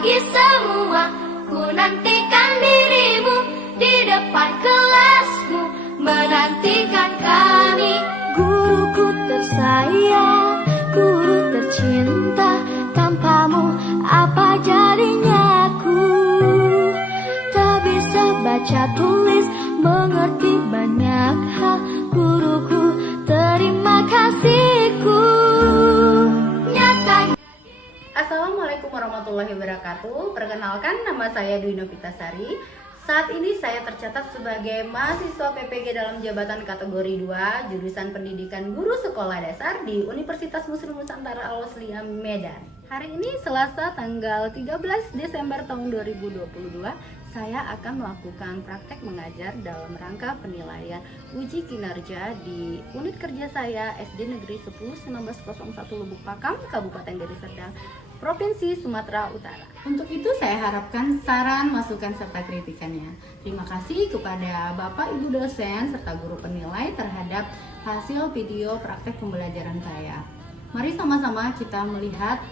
pagi semua, ku nantikan dirimu di depan kelasmu, menantikan kami. Guruku tersayang, guru tercinta, tanpamu apa jadinya aku? Tak bisa baca tulis, mengerti banyak hal, guruku terima kasihku. Nyatanya. Assalamualaikum warahmatullahi wabarakatuh. Perkenalkan, nama saya Dwi Novitasari. Saat ini saya tercatat sebagai mahasiswa PPG dalam jabatan kategori 2 jurusan Pendidikan Guru Sekolah Dasar di Universitas Muslim Nusantara Al-Wasliyah Medan. Hari ini Selasa tanggal 13 Desember tahun 2022, saya akan melakukan praktek mengajar dalam rangka penilaian uji kinerja di unit kerja saya SD Negeri 10 1901 Lubuk Pakam, Kabupaten Deli Serdang, Provinsi Sumatera Utara. Untuk itu saya harapkan saran, masukan, serta kritikannya. Terima kasih kepada Bapak Ibu dosen serta guru penilai terhadap hasil video praktek pembelajaran saya. Mari sama-sama kita melihat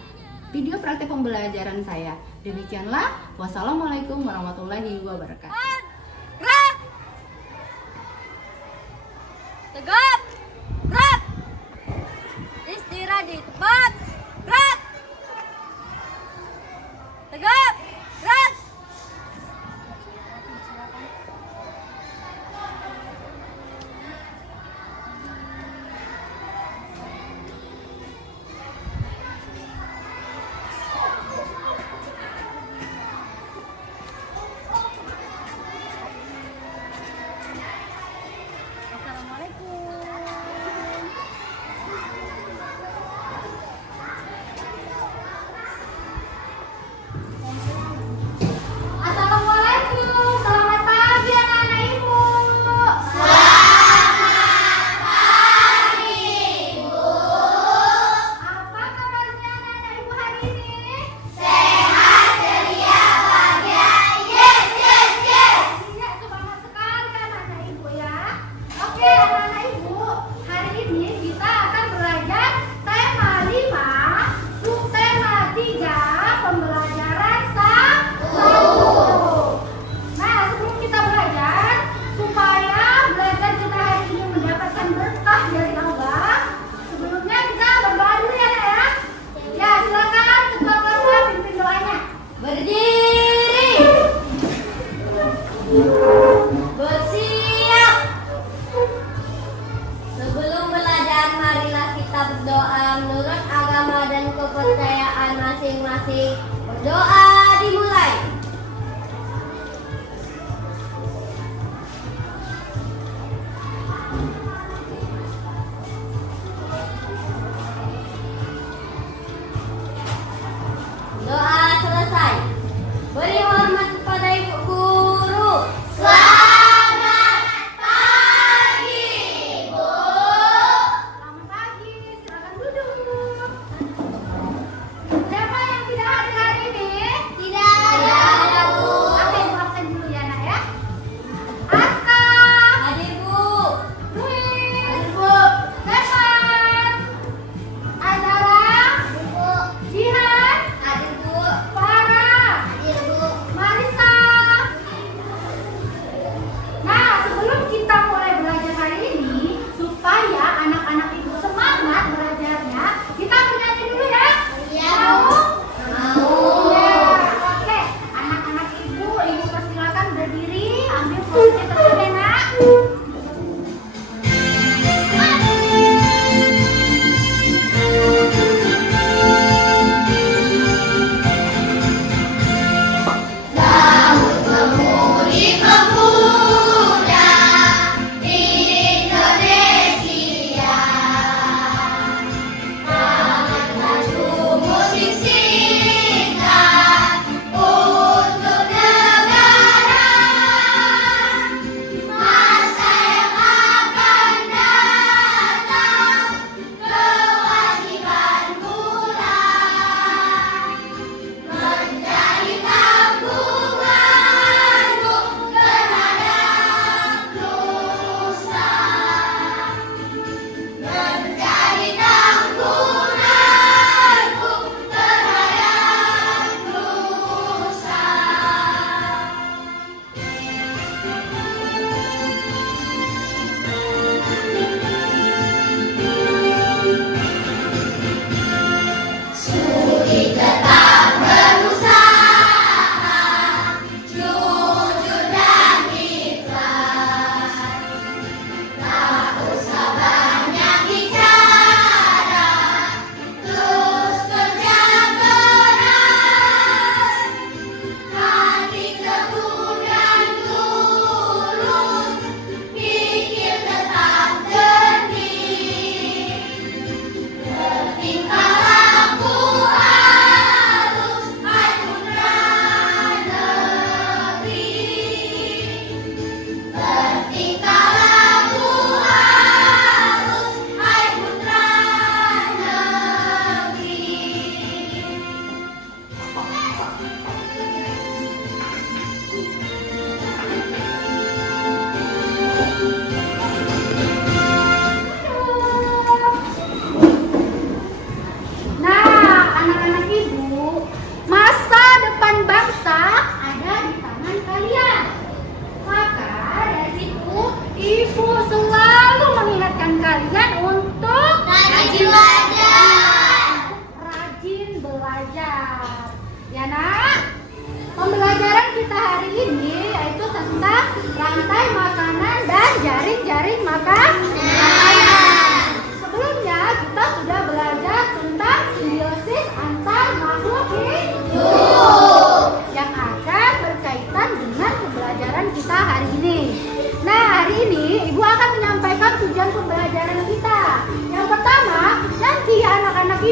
video praktek pembelajaran saya. Demikianlah, wassalamualaikum warahmatullahi wabarakatuh. Gerak! Tegap! Gerak! Istirahat di tempat! Gerak! Tegap! Gerak! Assalamualaikum, selamat pagi anak-anak ibu. Apa kabarnya anak-anak ibu hari ini? Sehat, ceria, bahagia. Yes, yes, yes. Iya, semangat sekali anak-anak ibu ya. Oke anak-anak ibu, hari ini kita akan belajar tema 5, subtema 3, pembelajaran 1. Nah, sebelum kita belajar, supaya belajar kita hari ini mendapatkan berkah dari Allah, sebelumnya kita berdoa dulu ya Nak ya. Ya, silakan ketua kelasnya pimpin doanya. Berdiri! Bersiap! Sebelum belajar, marilah kita berdoa menurut agama dan kepercayaan masing-masing. Berdoa dimulai. Doa selesai. Beri hormat kepada ibu guru. Selamat pagi, Bu. Selamat pagi, silakan duduk. Siapa yang tidak hadir hari ini? Tidak ada.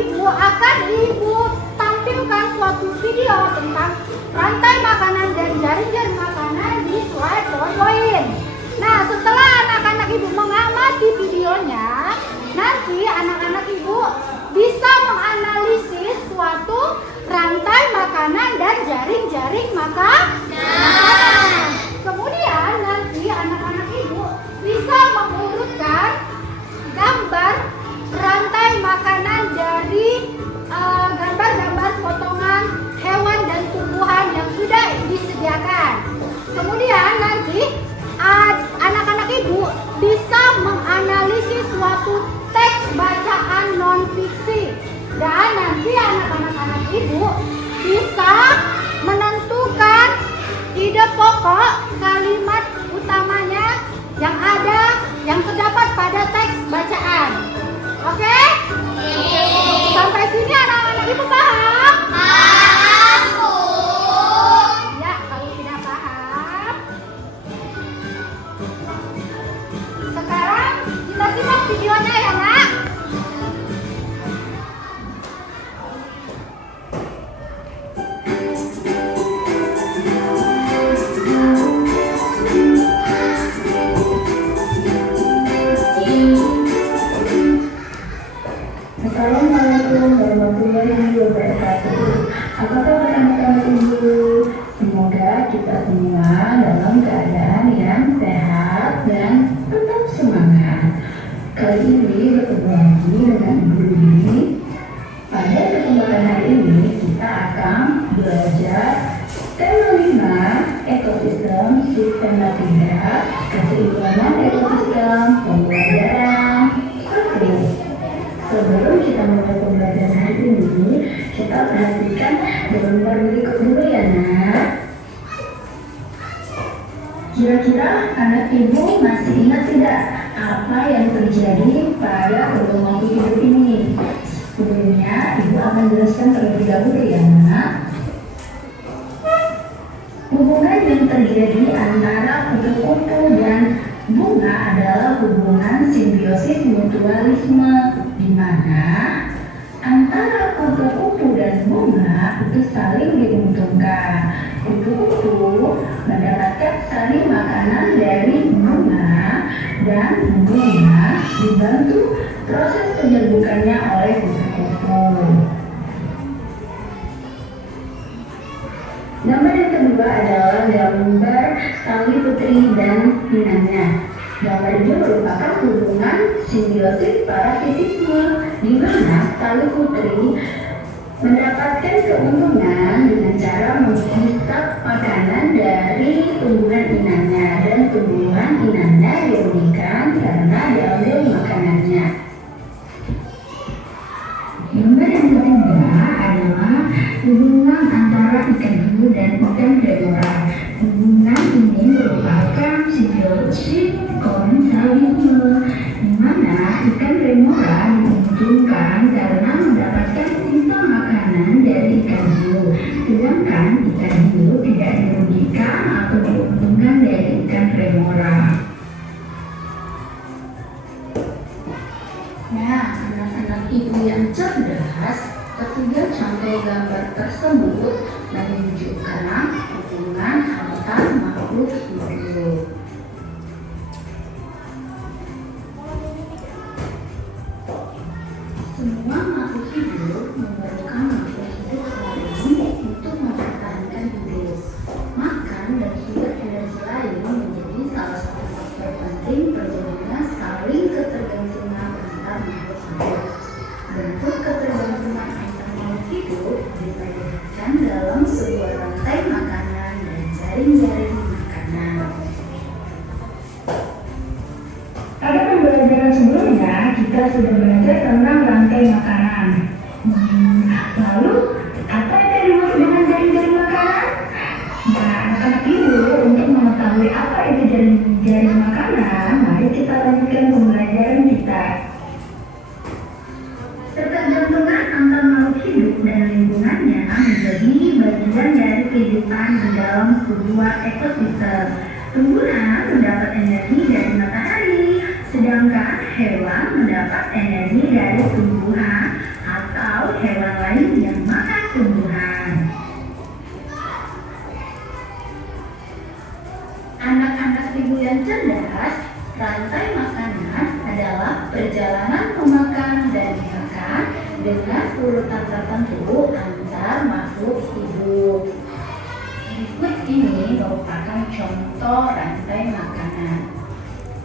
Ibu akan Ibu tampilkan suatu video tentang rantai makanan dan jaring-jaring makanan di slide PowerPoint. Nah, setelah anak-anak Ibu mengamati videonya, nanti anak-anak Ibu bisa menganalisis suatu rantai makanan dan jaring-jaring makanan. Kemudian nanti anak-anak Ibu bisa mengurutkan gambar rantai makanan dari gambar-gambar potongan hewan dan tumbuhan yang sudah disediakan. Kemudian nanti anak-anak Ibu bisa menganalisis suatu teks bacaan non-fiksi. Dan nanti anak-anak Ibu bisa menentukan ide pokok kalimat utamanya yang terdapat pada teks bacaan. Oke? Sampai sini anak-anak Ibu paham? Paham, Bu. Ya, kalau tidak paham, sekarang kita simak videonya ya, Nak. Assalamualaikum warahmatullahi wabarakatuh. Apa kabar anak-anak Ibu? Semoga kita semua dalam keadaan yang sehat dan tetap semangat. Kali ini bertemu lagi dengan Ibu Dwi. Pada kesempatan hari ini kita akan belajar tema 5 ekosistem sistematika, keseimbangan ekosistem pembelajaran 1. Sebelum kita mulai pembelajaran hari ini, kita perhatikan gambar berikut dulu ya, Nak. Kira-kira anak Ibu masih ingat tidak apa yang terjadi pada kurun waktu hidup ini? Sebelumnya, Ibu akan jelaskan terlebih dahulu ya, Nak. Hubungan yang terjadi antara kupu-kupu dan bunga adalah hubungan simbiosis mutualisme, di mana antara kupu-kupu dan bunga itu saling diuntungkan. Kupu-kupu mendapatkan sari makanan dari bunga dan bunga dibantu proses penyerbukannya oleh kupu-kupu. Gambar yang kedua adalah gambar tali putri dan inangnya. Gambar ini merupakan hubungan simbiosis parasitisme, di mana tali putri mendapatkan keuntungan dengan cara menghisap makanan dari tumbuhan inangnya, dan tumbuhan inangnya dirugikan karena diambil makanannya. Gambar yang ketiga adalah hubungan antara ikan hiu dan ikan remora. Hubungan ini merupakan simbiosis komensalisme, di mana ikan remora diuntungkan karena mendapatkan sisa makanan dari ikan hiu, sedangkan ikan hiu tidak dirugikan atau diuntungkan dari ikan remora. Nah, anak-anak Ibu yang cerdas, ketiga contoh gambar tersebut menunjukkan hubungan antar makhluk hidup. Semua makhluk hidup memerlukan makhluk hidup lain untuk mempertahankan hidup. Makan dan sumber energi lain menjadi salah satu faktor penting terjadinya saling ketergantungan antar makhluk hidup. Bentuk ketergantungan antar makhluk hidup bisa dilihatkan dalam sebuah rantai makanan dan jaring-jaring makanan. Pada pembelajaran sebelumnya, kita sudah belajar tentang rantai makanan. Lalu, apa yang dimaksud dengan jaring-jaring makanan? Nah, anak-anak Ibu, untuk mengetahui apa itu jaring-jaring makanan, mari kita lanjutkan pembelajaran kita. Ketergantungan antar makhluk hidup dan lingkungannya menjadi bagian dari kehidupan di dalam sebuah ekosistem. Tumbuhan mendapat energi dari matahari, sedangkan hewan mendapat energi dari tumbuhan atau hewan lain yang makan tumbuhan. Anak-anak ibu yang cerdas, rantai makanan adalah perjalanan memakan dan makan dengan urutan tertentu antar makhluk hidup. Berikut ini merupakan contoh rantai makanan.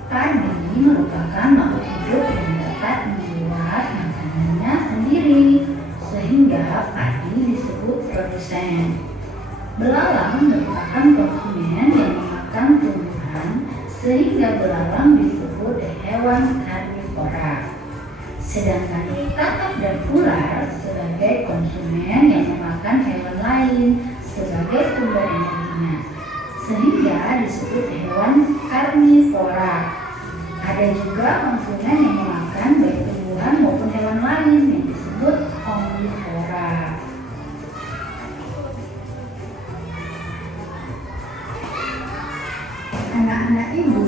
Padi merupakan makhluk hidup yang dapat membuat makanannya sendiri, sehingga padi disebut produsen. Belalang merupakan konsumen yang memakan tumbuhan, sehingga belalang disebut hewan karnivora. Sedangkan katak dan ular sebagai konsumen yang memakan hewan lain sebagai sumber energinya, sehingga disebut hewan karnivora. Ada juga konsumen yang memakan baik tumbuhan maupun hewan lain yang disebut omnivora. Anak-anak ibu,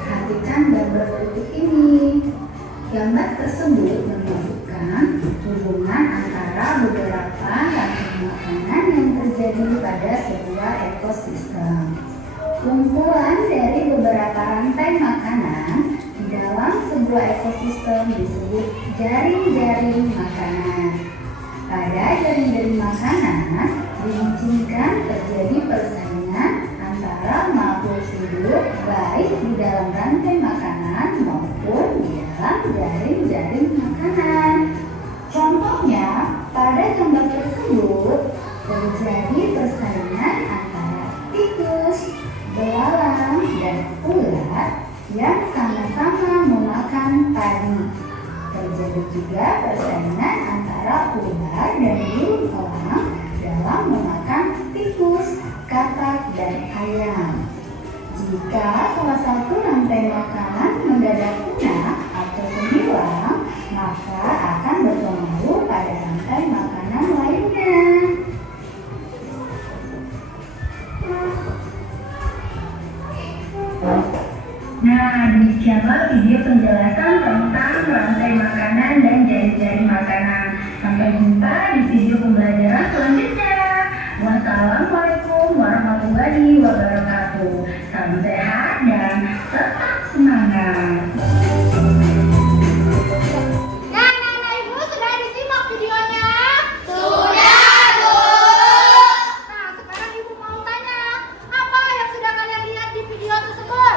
perhatikan gambar berikut ini. Gambar tersebut menunjukkan hubungan antara beberapa rantai makanan yang terjadi pada sebuah ekosistem. Kumpulan dari beberapa rantai makanan di dalam sebuah ekosistem disebut jaring-jaring makanan. Pada jaring-jaring makanan dimungkinkan terjadi persaingan antara makhluk hidup baik di dalam rantai makanan maupun di dalam jaring-jaring makanan. Contohnya, pada gambar tersebut terjadi persaingan antara tikus, belalang, dan ular yang sama-sama memakan padi. Terjadi juga persaingan antara ular dan burung elang dalam memakan tikus, katak, dan ayam. Jika salah satu rantai makanan mendadak punah atau hilang, maka akan berpengaruh pada rantai makanan lainnya. Nah, demikianlah video penjelasan tentang rantai makanan dan jaring-jaring makanan. Sampai jumpa di video pembelajaran selanjutnya. Wassalamualaikum warahmatullahi wabarakatuh. Salam sehat dan tetap semangat. Nah, anak-anak ibu sudah disimak videonya? Sudah, Bu. Nah, sekarang ibu mau tanya, apa yang sudah kalian lihat di video tersebut?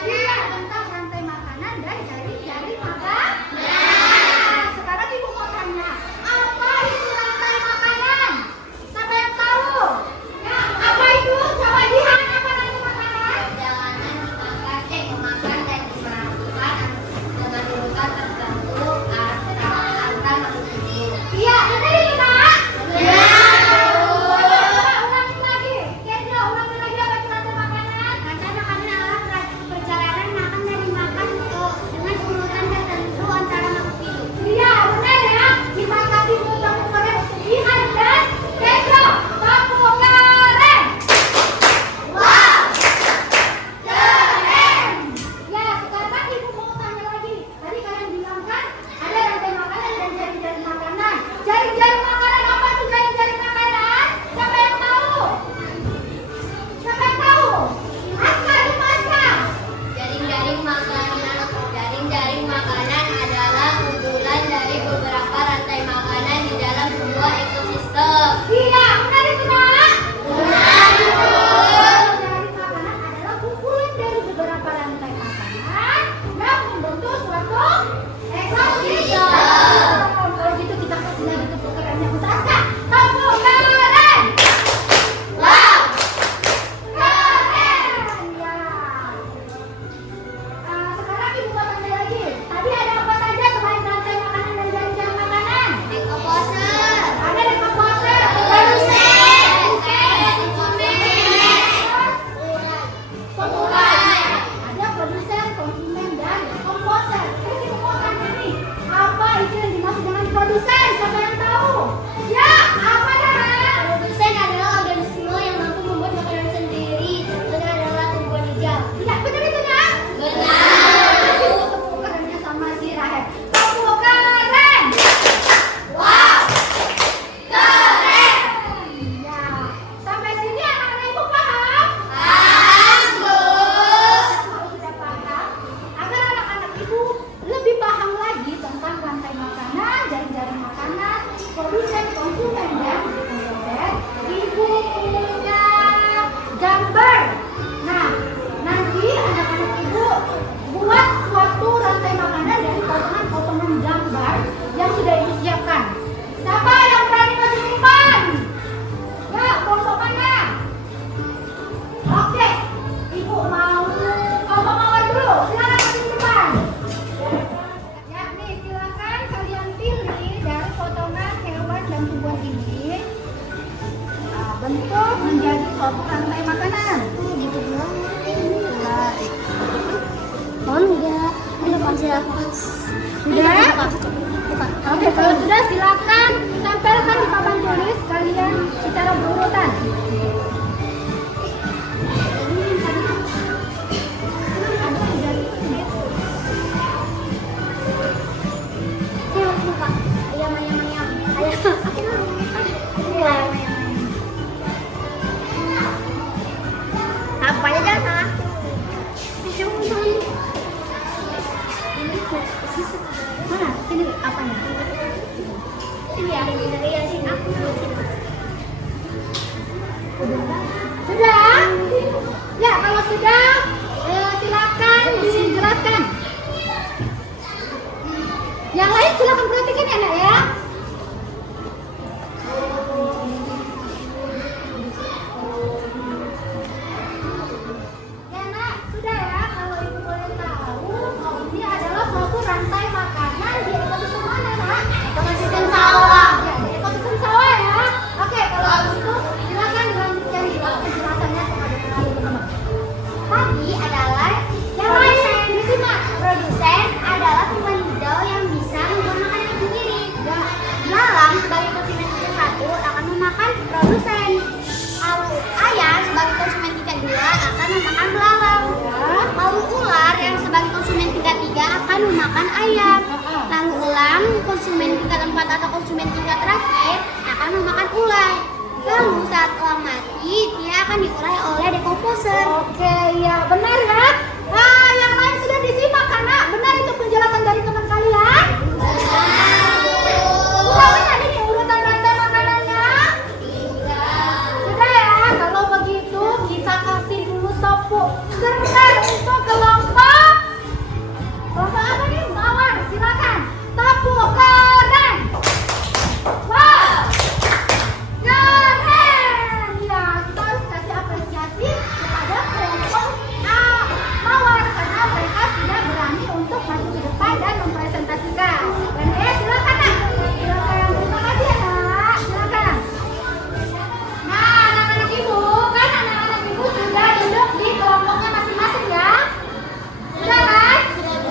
Iya, tentang rantai makanan dan jaring-jaring makanan. Nah, sekarang ibu mau tanya, apa itu rantai makanan? Siapa yang tahu? Apa itu? badan tumbuhan ini bentuk menjadi suatu rantai makanan. Gitu doang. Ular. Oh enggak, ini ponsel. Sudah? Oke, kalau sudah silakan tempelkan di papan tulis kalian secara berurutan. Apanya jangan salah. Mana? Sini apanya? Ini ya, iya sih aku. Sudah? Ya, kalau sudah silakan dijelaskan. Yang lain silakan perhatikan ya, Nak ya. Ya, Nak, sudah ya. Kalau Ibu boleh tahu, ini adalah suatu rantai makanan di ekosistem mana, Nak? Ekosistem sawah. Ya, di ekosistem sawah ya. Oke, kalau begitu silakan dilanjutkan penjelasannya kepada teman-teman. Tadi adalah Yang lain disimak. produsen adalah tumbuhan hijau yang bisa memakan itu sendiri. Dalam sebagai konsumen tingkat 1 akan memakan produsen. Ayam sebagai konsumen tingkat 2 akan memakan belalang. Lalu ular yang sebagai konsumen tingkat 3 akan memakan ayam. Lalu elang konsumen tingkat 4 atau konsumen tingkat terakhir akan memakan ular. Lalu saat elang mati, dia akan diurai oleh dekomposer. Oke, ya benar ya. Nah, yang lain sudah disimak karena benar itu penjelasan dari teman kalian. Sudah benar ini urutan rantai makanannya. Sudah ya. Kalau begitu kita kasih dulu tepuk tangan untuk kelompok. Kelompok apa nih? Mawar. Silakan. Tepuk keren. Wow. Keren. Ya, kita harus kasih apresiasi kepada kelompok Mawar karena mereka sudah berani untuk maju ke depan dan mempresentasikan. Dan silakan Nak. Silakan. Terima kasih ya Nak. Silakan. Nah, anak-anak ibu, kan anak-anak ibu sudah duduk di kelompoknya masing-masing ya. Sudah kan?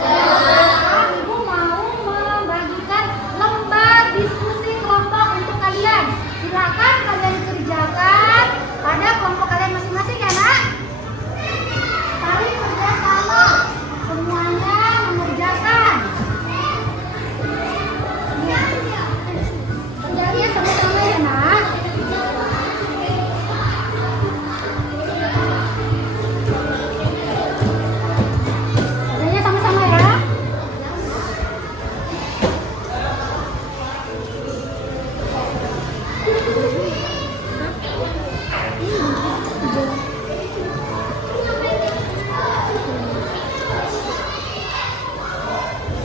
Nah, ibu mau membagikan lembar diskusi kelompok untuk kalian. Silakan kalian kerjakan pada kelompok kalian masing-masing ya Nak. Mari kerjasama, semuanya mengerjakan. Kerjanya sama-sama ya Nak. Kerjanya sama-sama ya.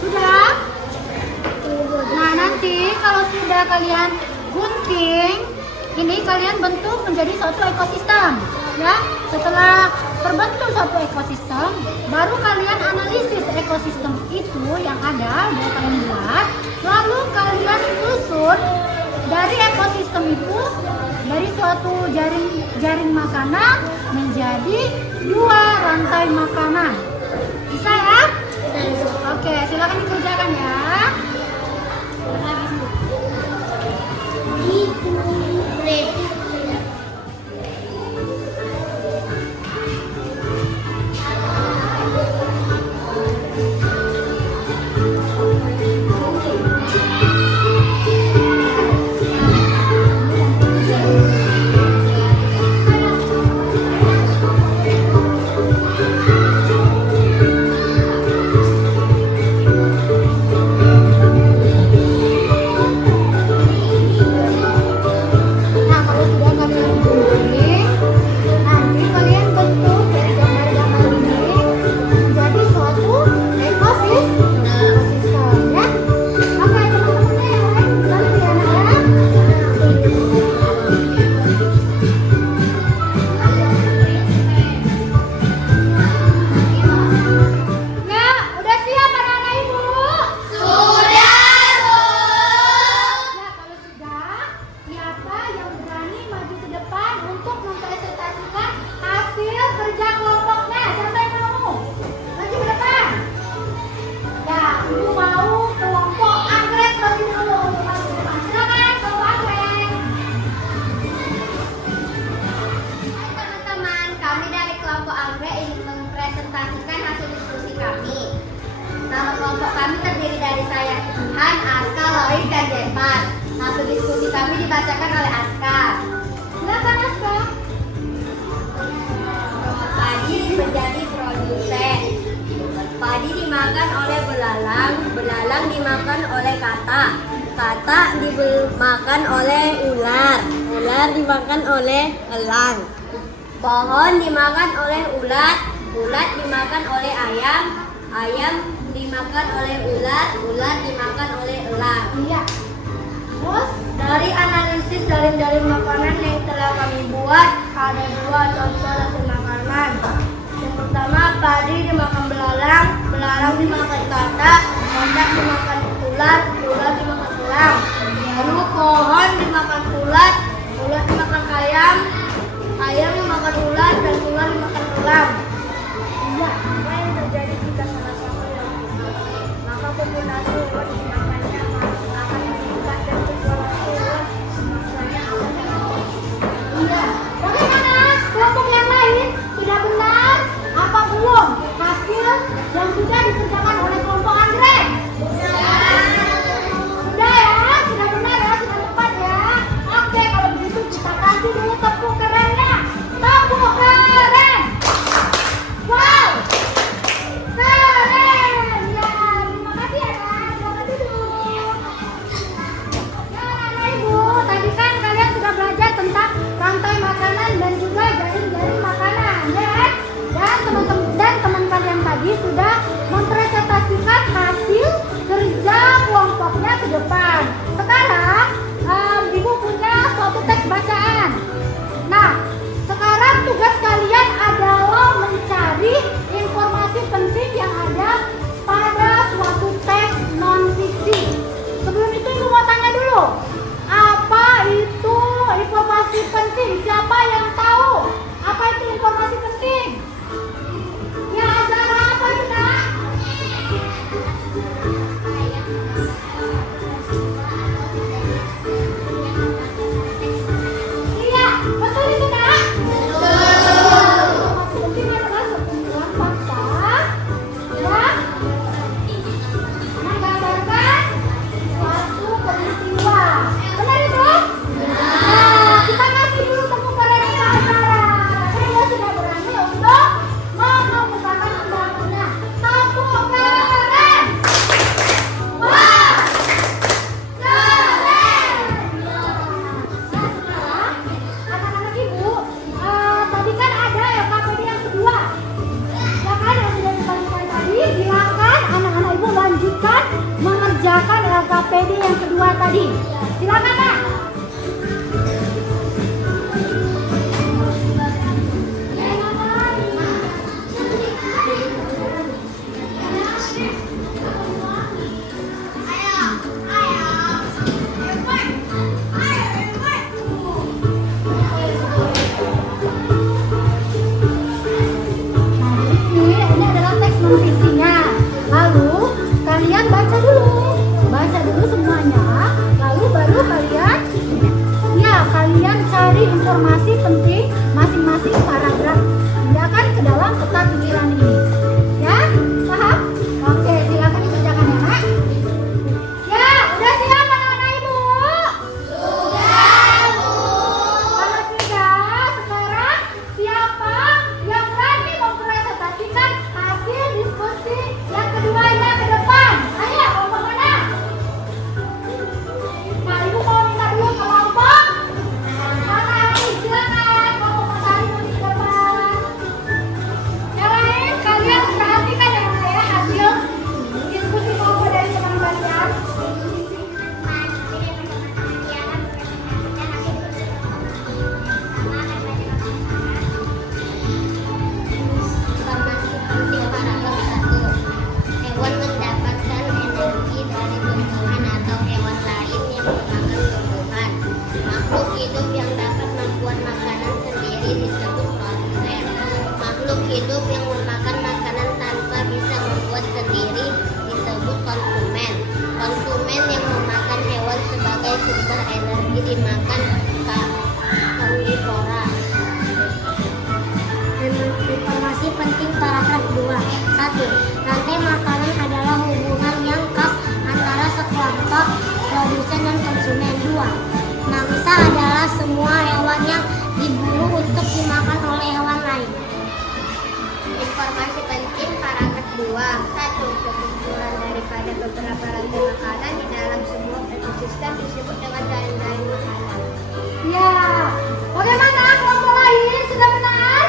Sudah? Nah, nanti kalau sudah kalian gunting, ini kalian bentuk menjadi suatu ekosistem. Ya, setelah terbentuk suatu ekosistem, baru kalian analisis ekosistem itu yang ada yang kalian buat, lalu kalian susun dari ekosistem itu dari suatu jaring makanan menjadi 2 rantai makanan. Bisa ya? Oke, silakan dikerjakan ya. Hasil diskusi kami dibacakan oleh Aska. Silakan Aska. Padi menjadi produsen. Padi dimakan oleh belalang, belalang dimakan oleh katak, katak dimakan oleh ular, ular dimakan oleh elang. Pohon dimakan oleh ulat, ulat dimakan oleh ayam, ayam dimakan oleh ulat, ulat dimakan oleh elang. Iya. Terus Dari analisis dalil-dalil makanan yang telah kami buat, ada 2 contoh rasa makanan. Yang pertama, padi dimakan belalang, belalang dimakan katak, katak dimakan ular, ular dimakan elang. Lalu pohon dimakan ulat, ulat dimakan ayam, ayam dimakan ulat, dan ular dimakan elang. iya. Apa yang terjadi jika salah satu yang punah? Maka populasi hewan dimakannya akan meningkat dan populasi hewan dimakannya akan menurun. Iya. Bagaimana? Kelompok yang lain sudah benar apa belum hasil yang sudah dikerjakan oleh kelompok anggrek? Sudah ya, sudah benar ya, sudah tepat ya. Oke, kalau begitu kita kasih dulu tepuk kerennya. Tepuk keren. Wow. Keren. Ya, terima kasih ya. Selamat duduk. Ya, anak ibu, tadi kan kalian sudah belajar tentang rantai makanan dan juga jaring-jaring makanan, ya. Dan teman kalian tadi sudah mempresentasikan hasil kerja kelompoknya ke depan. Sekarang ibu punya suatu teks bacaan. Nah, sekarang tugas kalian adalah mencari informasi penting yang ada pada suatu teks non-fiksi. Sebelum itu ibu mau tanya dulu, apa itu informasi penting? Siapa yang tahu apa itu informasi penting? Ya, Zara, apa itu, Nak? Iya, betul itu, Nak? Informasi penting adalah sekumpulan fakta yang menggambarkan suatu peristiwa. Benar itu? Nah, kita kasih dulu tepuk tangan ke Zara. Dia sudah berani untuk mengemukakan pendapatnya. Tepuk keren. Wah, keren. Nah, sekarang anak-anak ibu, tadi kan ada LKPD yang kedua. Ya kan yang sudah dibagikan tadi, silakan anak-anak ibu lanjutkan mengerjakan LKPD yang kedua tadi. Silakan, Pak. Ini adalah teks non-fiksinya. Lalu kalian baca dulu semuanya. Lalu baru kalian cari informasi penting masing-masing paragraf. Pindahkan ke dalam peta pikiran ini. Ya, paham? Oke, silakan dikerjakan ya, Nak. Ya, udah siap anak-anak ibu? Sudah, Bu. Kalau sudah, sekarang siapa yang berani mempresentasikan hasil diskusi yang keduanya ke depan? Ayo, kelompok mana? Nah, ibu mau minta dulu ke kelompok matahari, silakan kelompok matahari maju ke depan. Yang lain, kalian perhatikan ya hasil diskusi kelompok dari teman kalian. Informasi penting paragraf 1. Hewan mendapatkan energi dari tumbuhan atau hewan lain yang memakan tumbuhan. Makhluk hidup yang dapat membuat makanan sendiri disebut produsen. Makhluk hidup yang memakan makanan tanpa bisa membuat sendiri disebut konsumen. Konsumen yang memakan hewan sebagai sumber energi dimakan karnivora. Informasi penting paragraf 2. 1. Rantai makanan adalah hubungan yang khas antara sekelompok produsen dan konsumen. 2. Mangsa adalah semua hewan yang diburu untuk dimakan oleh hewan lain. Informasi penting paragraf 2. 1. Kekumpulan daripada beberapa rantai makanan di dalam semua ekosistem disebut dengan jaring-jaring makanan. Ya, bagaimana kelompok lain sudah benar?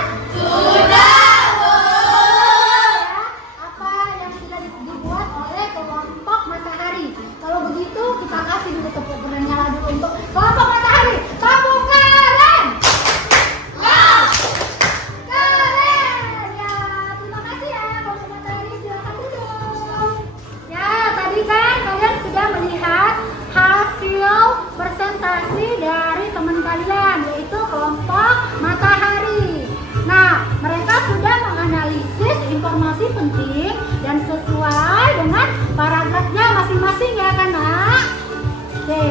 Apa yang sudah dibuat oleh kelompok matahari? Kalau begitu kita kasih dulu tepuk tangannya dulu untuk kelompok matahari. Tepuk keren! Keren! Ya, terima kasih ya kelompok matahari, silakan duduk. Ya, tadi kan kalian sudah melihat hasil presentasi dari teman kalian, yaitu kelompok matahari. Nah, mereka sudah menganalisis informasi penting dan sesuai dengan paragrafnya masing-masing ya kan, Nak? Oke.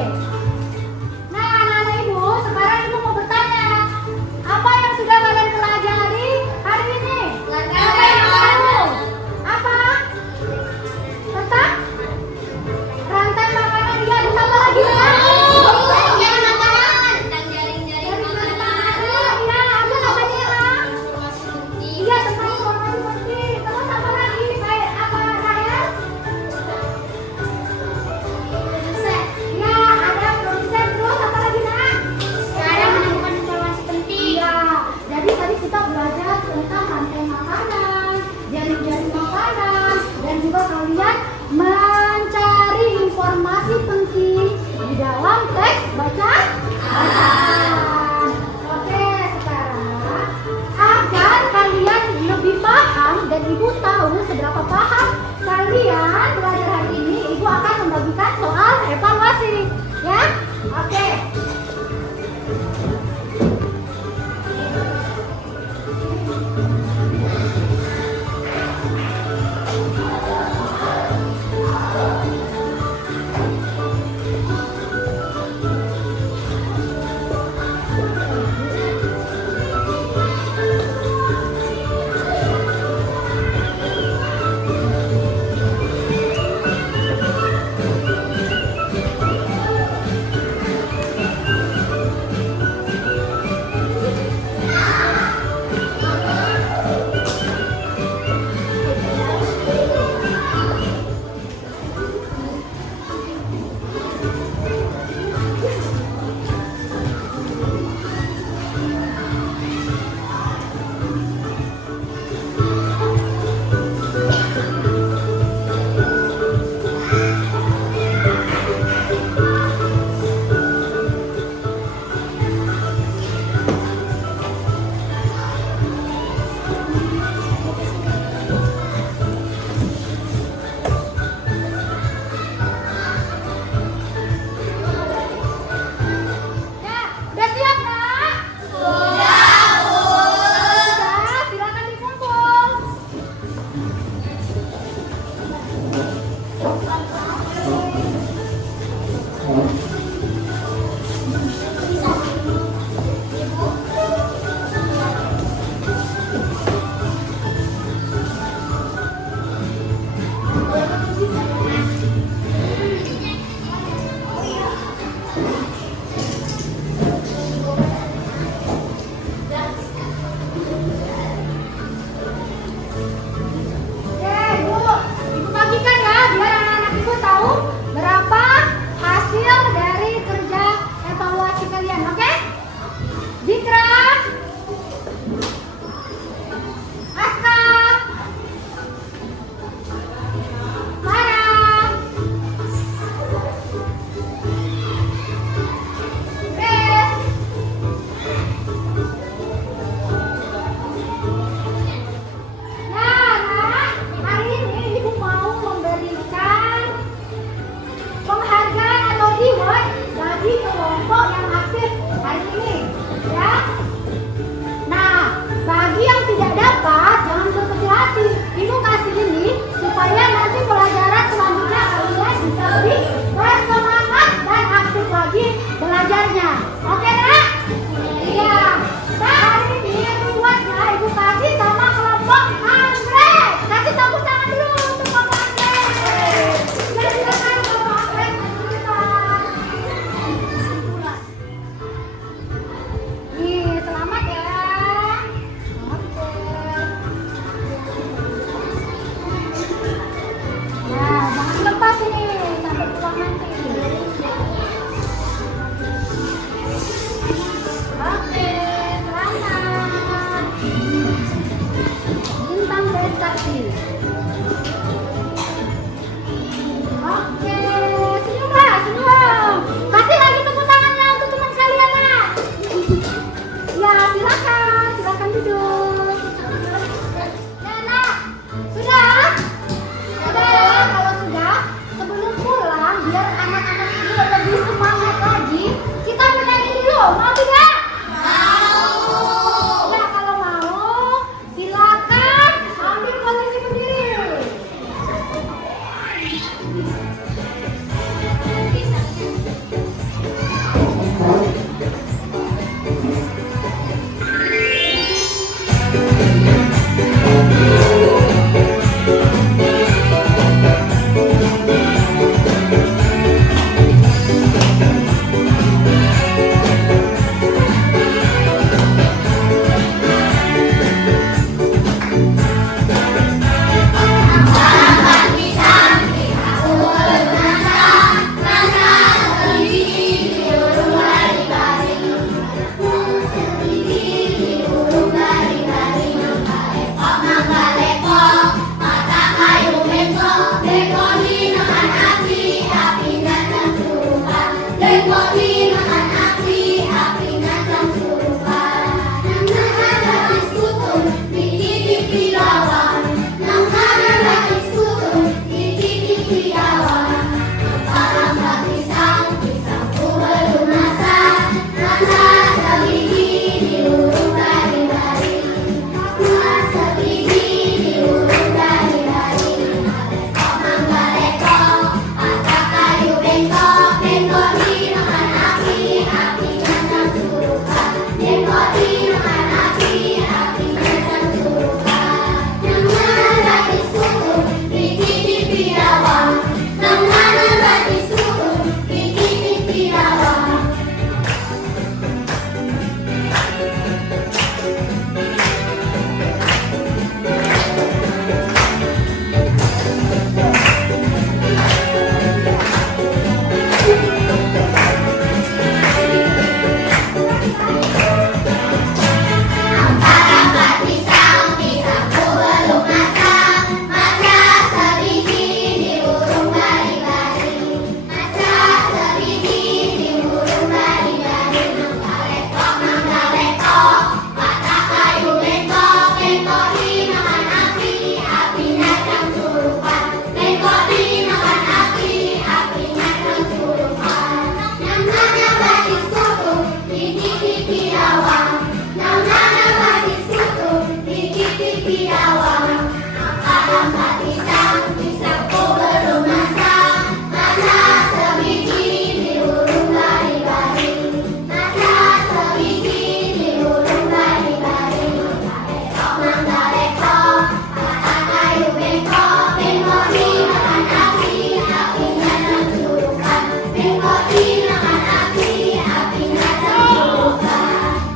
Nyalakan api, apinya terbuka.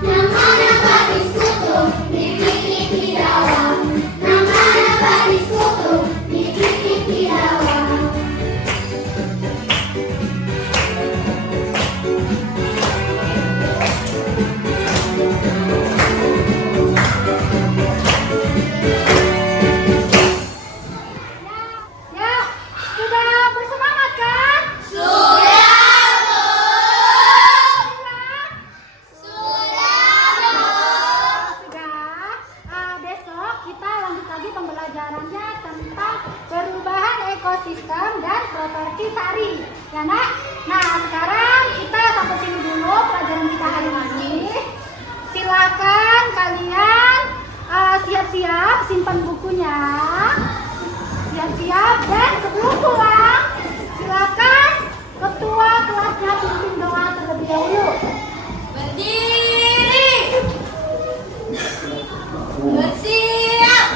Namanya gadis kutu, di dalam. Namanya gadis kutu, di dalam. Ya, sudah bersemangat kan? Sudah. Besok kita lanjut lagi pembelajarannya tentang perubahan ekosistem dan properti tari. Ya nak? Nah sekarang kita sampai sini dulu pelajaran kita hari ini. Silakan kalian siap-siap simpan bukunya. Siap-siap dan sebelum pulang silakan ketua kelasnya pimpin doa terlebih dahulu. Berdiri. Bersiap.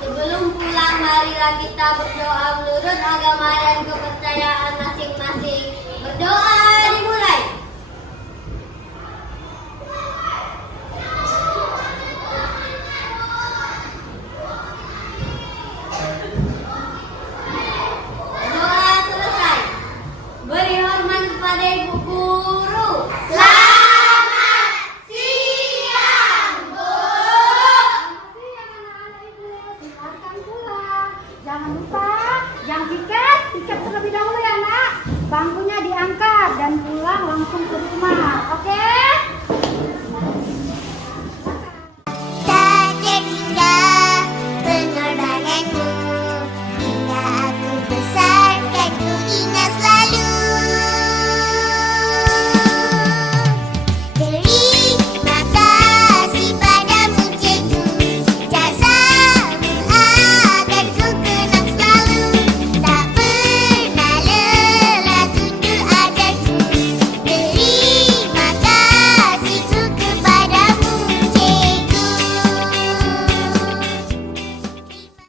Sebelum pulang marilah kita berdoa menurut agama dan kepercayaan masing-masing.